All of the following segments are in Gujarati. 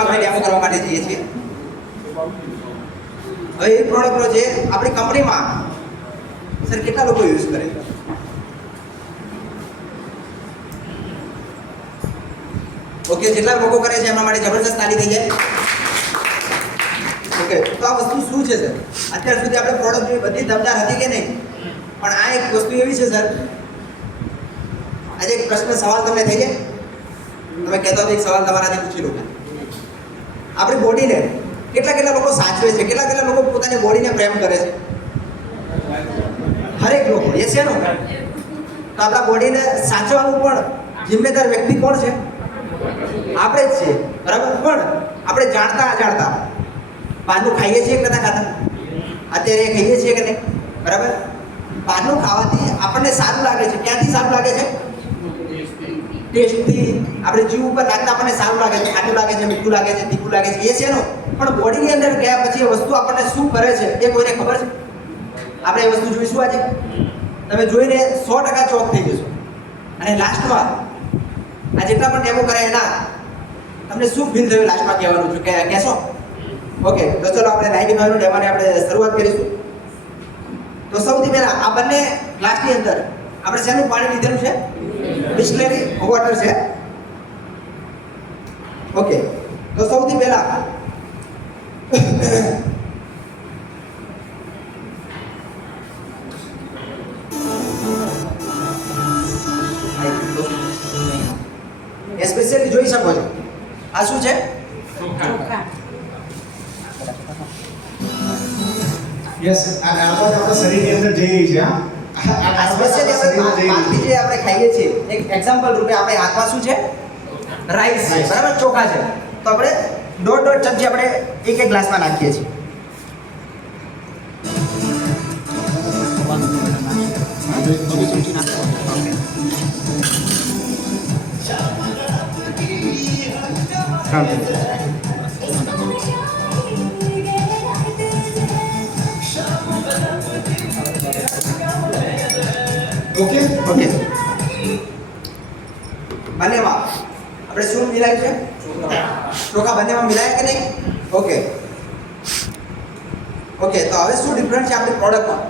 આપણે ડેમો કરવા માટે જઈએ છીએ. હવે એ પ્રોડક્ટનો જે આપણી કંપનીમાં સર કેટલા લોકો યુઝ કરે? ઓકે, જેટલા લોકો કરે છે એમના માટે જબરદસ્ત તાળી થઈ જાય. ઓકે, તો આ વસ્તુ શું છે સર? અત્યાર સુધી આપણે પ્રોડક્ટ જોઈ બધી દમદાર હતી કે નહીં, પણ આ એક વસ્તુ એવી છે સર, આજે એક પ્રશ્ન સવાલ તમને થઈ જાય, તમે કહેતો એક સવાલ તમારાથી પૂછી લો. આપણી બોડીને કેટલા લોકો સાચવે છે, કેટલા લોકો પોતાની બોડીને પ્રેમ કરે છે? હરેક લોકો. એ છે નો? તો આપણા બોડીને સાચવવાનું પણ જિમ્મેદાર વ્યક્તિ કોણ છે? આપણે જ છીએ, બરાબર? પણ આપણે જાણતા અજાણતા બહારનું ખાઈએ છીએ કે નથી ખાતા? અત્યારે ખાઈએ છીએ કે નહીં, બરાબર? બહારનું ખાવાથી આપણને સારું લાગે છે. ક્યાંથી સારું લાગે છે? ટેસ્ટથી. આપણે જીવ ઉપર નાખતા આપણને સારું લાગે છે, ખાટું લાગે છે, મીઠું લાગે છે, તીખું લાગે છે. એ છે નો? પણ બોડીની અંદર ગયા પછી એ વસ્તુ આપણને શું કરે છે એ કોઈને ખબર છે? આપણે એ વસ્તુ જોઈશું આજે. તમે જોઈને 100% ચોક થઈ જશો. અને લાસ્ટમાં આ જેટલા પણ ડેમો કરે એના તમને શું ફીલ થયું લાસ્ટમાં કહેવાનું છું, કહેશો? ઓકે, તો ચલો આપણે 95 ડેમોની આપણે શરૂઆત કરીશું. તો સૌથી પહેલા આ બંને ગ્લાસની અંદર આપણે શેનું પાણી લીધેલું છે? બિસ્લેરી વોટર છે. ઓકે, તો સૌથી પહેલા સ્પેશિયલી જોઈ શકો છો આ શું છે? યસ, આ આપણા શરીરની અંદર જઈ રહી છે. આ સ્પેશિયલી આપણે જે આપણે ખાઈએ છીએ, એક એક્ઝામ્પલ રૂપે આપણે હાથમાં શું છે? રાઈસ છે, બરાબર? ચોખા છે. તો આપણે દોઢ ચમચી આપણે એક ગ્લાસમાં નાખીએ છીએ. ઓકે ઓકે, બંનેમાં આપણે શું મિલાયું છે? ચોખા બંનેમાં મિલાયા કે નહીં? ઓકે ઓકે, તો હવે શું ડિફરન્સ છે આપણી પ્રોડક્ટમાં?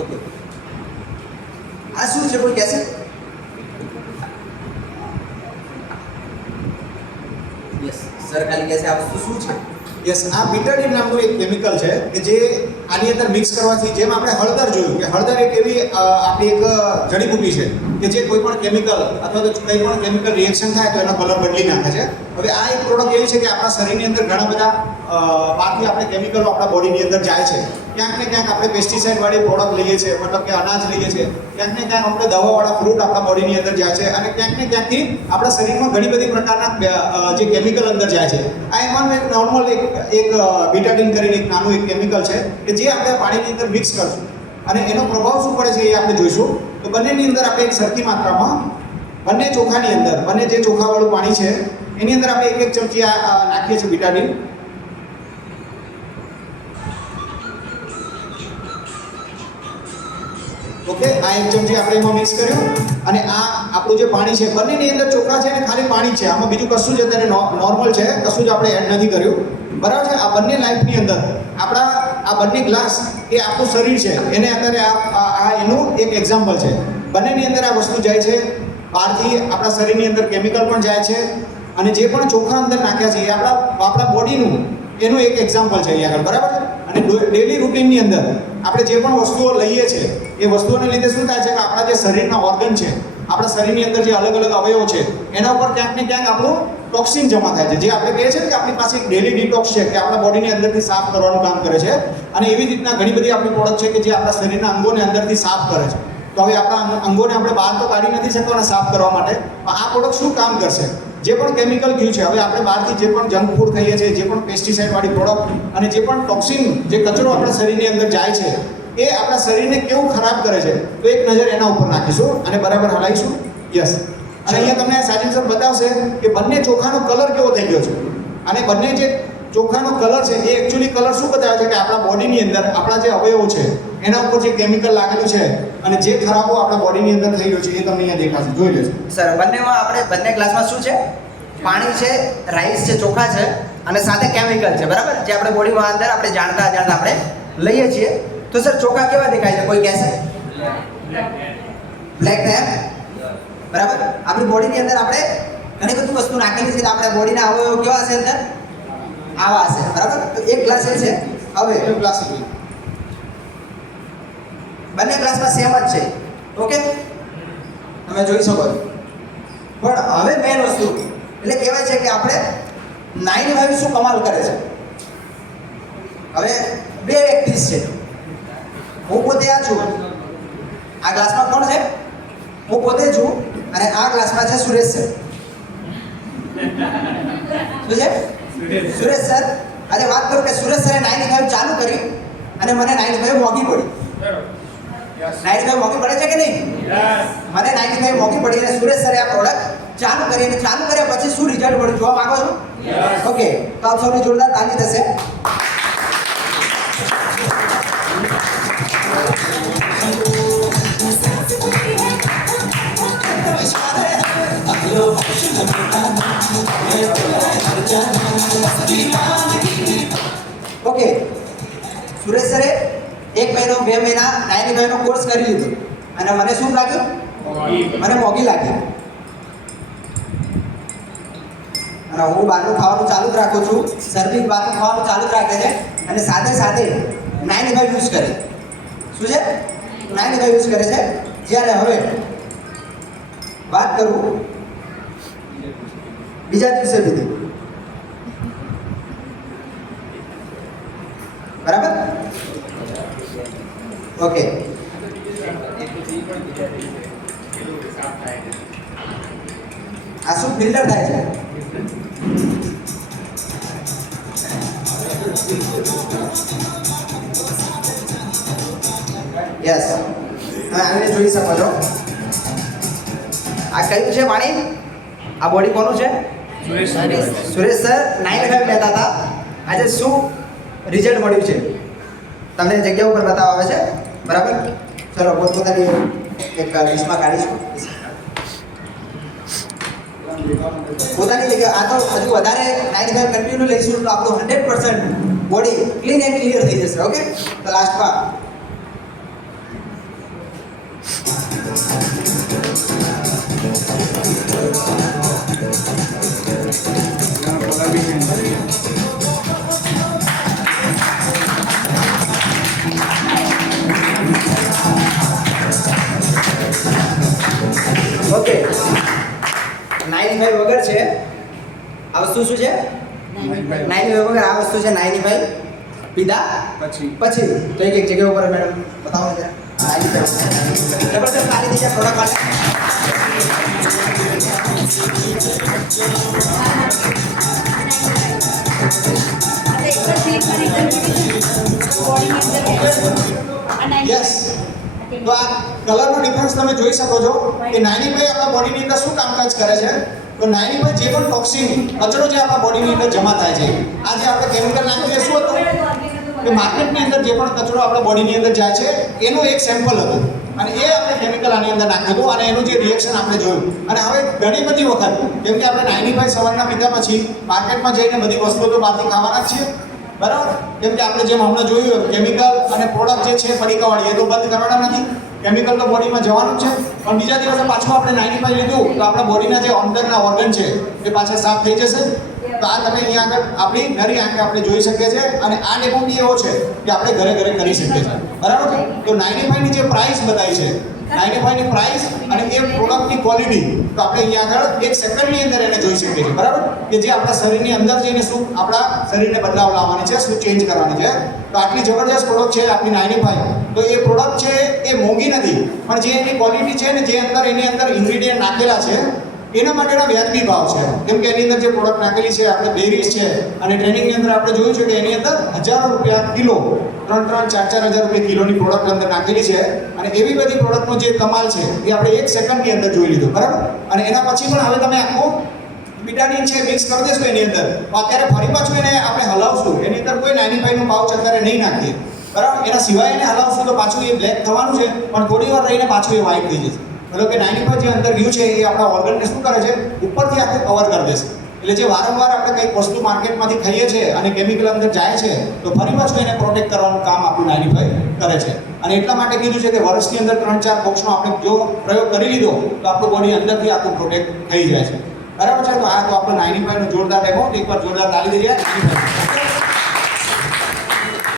ઓકે, આ શું છે કોઈ કહેશે? યસ સર, ખાલી કહેશે આ વસ્તુ શું છે? યસ, આ બીટાડીન નામનું એક કેમિકલ છે કે જે આની અંદર મિક્સ કરવાથી, જેમ આપણે હળદર જોયું કે હળદર એક એવી આપણી એક જડીબુટ્ટી છે કે જે કોઈ પણ કેમિકલ અથવા તો કંઈ પણ કેમિકલ રિએક્શન થાય તો એનો કલર બદલી નાખે છે. હવે આ એક પ્રોડક્ટ એવી છે કે આપણા શરીરની અંદર ઘણા બધા બહારથી આપણે કેમિકલો આપણા બોડીની અંદર જાય છે. ક્યાંક ને ક્યાંક આપણે પેસ્ટિસાઇડ વાળી પ્રોડક્ટ લઈએ છીએ, મતલબ કે અનાજ લઈએ છીએ, ક્યાંક ને ક્યાંક આપણે દવાવાળા ફ્રૂટ આપણા બોડીની અંદર જાય છે, અને ક્યાંક ને ક્યાંકથી આપણા શરીરમાં ઘણી બધી પ્રકારના જે કેમિકલ અંદર જાય છે. આ એમાં એક નોર્મલ એક બીટાડીન કરીને એક નાનું એક કેમિકલ છે કે જે આપણે પાણીની અંદર મિક્સ કરશું અને એનો પ્રભાવ શું પડે છે એ આપણે જોઈશું. તો બંનેની અંદર આપણે એક સરખી માત્રામાં બંને ચોખાની અંદર, બંને જે ચોખાવાળું પાણી છે એની અંદર આપણે એક ચમચી નાખીએ છીએ બીટાડીન. ઓકે, આ એક ચમચી આપણે એમાં મિક્સ કર્યું અને આ આપણું જે પાણી છે, બંનેની અંદર ચોખા છે અને ખાલી પાણી છે, આમાં બીજું કશું જ અત્યારે નોર્મલ છે, કશું જ આપણે એડ નથી કર્યું, બરાબર છે? આ બંને લાઈફની અંદર આપણા આ બંને ગ્લાસ એ આપણું શરીર છે, એને અત્યારે આ એનું એક એક્ઝામ્પલ છે. બંનેની અંદર આ વસ્તુ જાય છે, બહારથી આપણા શરીરની અંદર કેમિકલ પણ જાય છે, અને જે પણ ચોખા અંદર નાખ્યા છે એ આપણા બોડીનું એનું એક એક્ઝામ્પલ છે અહીંયા આગળ, બરાબર છે? અને ડેલી રૂટીનની અંદર આપણે જે પણ વસ્તુઓ લઈએ છીએ એ વસ્તુઓને લીધે શું થાય છે કે આપણા જે શરીરના ઓર્ગન છે, આપણા શરીરની અંદર જે અલગ અલગ અવયવો છે એના ઉપર ક્યાંક ને ક્યાંક આપણું ટોક્સિન જમા થાય છે, જે આપણે કહીએ છીએ કે આપણી પાસે એક ડેલી ડિટોક્સ છે કે આપણા બોડીની અંદરથી સાફ કરવાનું કામ કરે છે. અને એવી રીતના ઘણી બધી આપણી પ્રોડક્ટ છે કે જે આપણા શરીરના અંગોને અંદરથી સાફ કરે છે. તો હવે આપણા અંગોને આપણે બહાર તો કાઢી નથી શકવાના સાફ કરવા માટે, પણ આ પ્રોડક્ટ શું કામ કરશે? જે પણ કેમિકલ ગયું છે, હવે આપણે બહારથી જે પણ જંક ફૂડ ખાઈએ છીએ, જે પણ પેસ્ટિસાઇડ વાળી પ્રોડક્ટ અને જે પણ ટોક્સિન, જે કચરો આપણા શરીરની અંદર જાય છે એ આપણા શરીરને કેવું ખરાબ કરે છે, તો એક નજર એના ઉપર નાખીશું અને બરાબર હલાવીશું. યસ, અને અહીંયા તમને સાજન સર બતાવશે કે બંને ચોખાનો કલર કેવો થઈ ગયો છે. અને બંને જે ચોખાનો કલર છે એ એકચ્યુઅલી કલર શું બતાવે છે કે આપણા બોડીની અંદર આપણા જે અવયવો છે એના ઉપર જે કેમિકલ લાગેલું છે અને જે ખરાબો આપણા બોડીની અંદર થઈ રહ્યો છે એ તમને અહીંયા દેખાશે, જોઈ લેજો. સર બંનેમાં આપણે બંને ગ્લાસમાં શું છે? પાણી છે, રાઈસ છે, ચોખા છે અને સાથે કેમિકલ છે, બરાબર, જે આપણે બોડીમાં અંદર આપણે જાણતા આપણે લઈએ છીએ. તો સર ચોખા કેવા દેખાય છે, કોઈ કહેશે? બ્લેક થાય, બરાબર. આપણી બોડીની અંદર આપણે ઘણી બધી વસ્તુ નાખેલી છે, આપણે બોડીના અવયવો કેવા હશે અંદર? આવા હશે, બરાબર. તો એક ગ્લાસ એ છે, હવે એક ગ્લાસ બંને ગ્લાસમાં સેમ જ છે, ઓકે, તમે જોઈ શકો છો. પણ હવે મેન વસ્તુ એટલે કહેવાય છે કે આપણે 9 શું કમાલ કરે છે. હવે બે વ્યક્તિ છે, હું પોતે આ છું, આ ગ્લાસમાં કોણ છે? હું પોતે છું અને આ ગ્લાસમાં છે સુરેશ સર. શું છે? સુરેશ સર. આજે વાત કરું કે સુરેશ સરે 95 ચાલુ કરી અને મને 95 મોંઘી પડી. 95 મોંઘી પડે છે કે નહીં? મને 95 મોંઘી પડી અને સુરેશ સરે આ પ્રોડક્ટ ચાલુ કરી અને ચાલુ કર્યા પછી શું રિઝલ્ટ મળ્યું જોવા માંગો છો? ઓકે, તો આપ સૌની જોરદાર તાળી થશે. ઓકે, સુરેશ સરે 1 મહિનો 2 મહિના 95 નો કોર્સ કરી લીધો અને મને શું લાગ્યું? મને મોંઘી લાગી. અને હું બહારનું ખાવાનું ચાલુ જ રાખું છું, સર્વિસ બહારનું ખાવાનું ચાલુ જ રાખે છે અને સાથે સાથે 95 યુઝ કરે. શું છે? 95 યુઝ કરે છે. જ્યારે હવે વાત કરું બીજા દિવસે સુધી, બરાબર, ઓકે. આ શું ફિલ્ટર થાય છે? યસ, હવે આને જોઈ શકો છો. આ કયું છે પાણી? આ બોડી કોનું છે? સુરેશ સર 95 લેતા હતા. આજે શું રિઝલ્ટ મળ્યું છે તમને જગ્યા ઉપર બતાવવા આવે છે, બરાબર. ચલો પોતપોતાની એક લિસ્ટમાં કાઢીશું. પોતાની જગ્યા આ તો હજુ વધારે 95 કન્ટિન્યુ લઈશું તો આપણું 100% બોડી ક્લીન એન્ડ ક્લિયર થઈ જશે. ઓકે, તો લાસ્ટમાં ઓકે 95 વગર છે આ વસ્તુ. શું છે? 95 વગર આ વસ્તુ છે. 95 પીધા પછી તો એક જગ્યા ઉપર મેડમ બતાવો જરા. જબરદસ્ત તાળી દીધા પ્રોડક્ટ માટે. યસ, તો આ કલરનો ડિફરન્સ તમે જોઈ શકો છો કે 95 આપણા બોડીની અંદર શું કામકાજ કરે છે. તો 95 જે પણ ટોક્સિન કચરો જે આપણા બોડીની અંદર જમા થાય છે, આ જે આપણે કેમિકલ નાખીએ શું હતું કે માર્કેટની અંદર જે પણ કચરો આપણા બોડીની અંદર જાય છે એનું એક સેમ્પલ હતું અને એ આપણે કેમિકલ આની અંદર નાખ્યું હતું અને એનું જે રિએક્શન આપણે જોયું. અને હવે ઘણી બધી વખત કેમ કે આપણે 95 સવારના પીધા પછી માર્કેટમાં જઈને બધી વસ્તુઓ તો બહારથી ખાવાના જ છીએ, બરાબર. કેમ કે આપણે જેમ હમણાં જોયું કેમિકલ અને પ્રોડક્ટ જે છે પડીકાવાળી એ તો બંધ કરવાના નથી. કેમિકલ તો બોડીમાં જવાનું જ છે, પણ બીજા દિવસે પાછું આપણે 95 લીધું તો આપણા બોડીના જે અંદરના ઓર્ગન છે એ પાછા સાફ થઈ જશે. તો આ તમે અહીંયા આગળ આપણી નરી આંખે આપણે જોઈ શકીએ છીએ અને આ ડેમો બી એવો છે કે આપણે ઘરે ઘરે કરી શકીએ છીએ, બરાબર. તો 95 ની જે પ્રાઇસ બતાવી છે, 95 ની પ્રાઇસ અને એ પ્રોડક્ટની ક્વોલિટી તો આપણે અહીંયા આગળ એક સેકન્ડની અંદર એને જોઈ શકીએ છીએ, બરાબર. કે જે આપણા શરીરની અંદર જઈને શું આપણા શરીરને બદલાવ લાવવાની છે, શું ચેન્જ કરવાની છે. તો આટલી જબરદસ્ત પ્રોડક્ટ છે આપણી 95. તો એ પ્રોડક્ટ છે એ મોંઘી નથી, પણ જે એની ક્વોલિટી છે ને જે અંદર એની અંદર ઇન્ગ્રેડિયન્ટ નાખેલા છે એના માટેના વ્યાજબી ભાવ છે. કેમ કે એની અંદર જે પ્રોડક્ટ નાખેલી છે આપણે બેરીઝ છે અને ટ્રેનિંગની અંદર આપણે જોયું છે કે એની અંદર હજારો રૂપિયા કિલો, 3,000-4,000 રૂપિયા કિલોની પ્રોડક્ટ અંદર નાખેલી છે. અને એવી બધી પ્રોડક્ટનો જે કમાલ છે એ આપણે એક સેકન્ડની અંદર જોઈ લીધું, બરાબર. અને એના પછી પણ હવે તમે આખું વિટામિન છે મિક્સ કરી દેશો એની અંદર, અત્યારે ફરી પાછું એને આપણે હલાવશું. એની અંદર કોઈ 95 નું પાઉચ અત્યારે નહીં નાખીએ, બરાબર. એના સિવાય એને હલાવશું તો પાછું એ બ્લેક થવાનું છે, પણ થોડી વાર રહીને પાછું એ વ્હાઈટ થઈ જશે. મતલબ કે 95 જે અંદર વ્યૂ છે એ આપણા ઓર્ગનને શું કરે છે, ઉપરથી આખું કવર કરી દેશે. એટલે જે વારંવાર આપણે કંઈક વસ્તુ માર્કેટમાંથી ખાઈએ છીએ અને કેમિકલ અંદર જાય છે તો ફરી પાછું એને પ્રોટેક્ટ કરવાનું કામ આપણું 95 કરે છે. અને એટલા માટે કીધું છે કે વર્ષની અંદર 3-4 બોક્સનો આપણે જો પ્રયોગ કરી લીધો તો આપણું બોડી અંદરથી આખું પ્રોટેક્ટ થઈ જાય છે. બરાબર છે? તો આ તો આપણો 95 નો જોરદાર ડેમો. એકવાર જોરદાર તાલી દઈએ 95.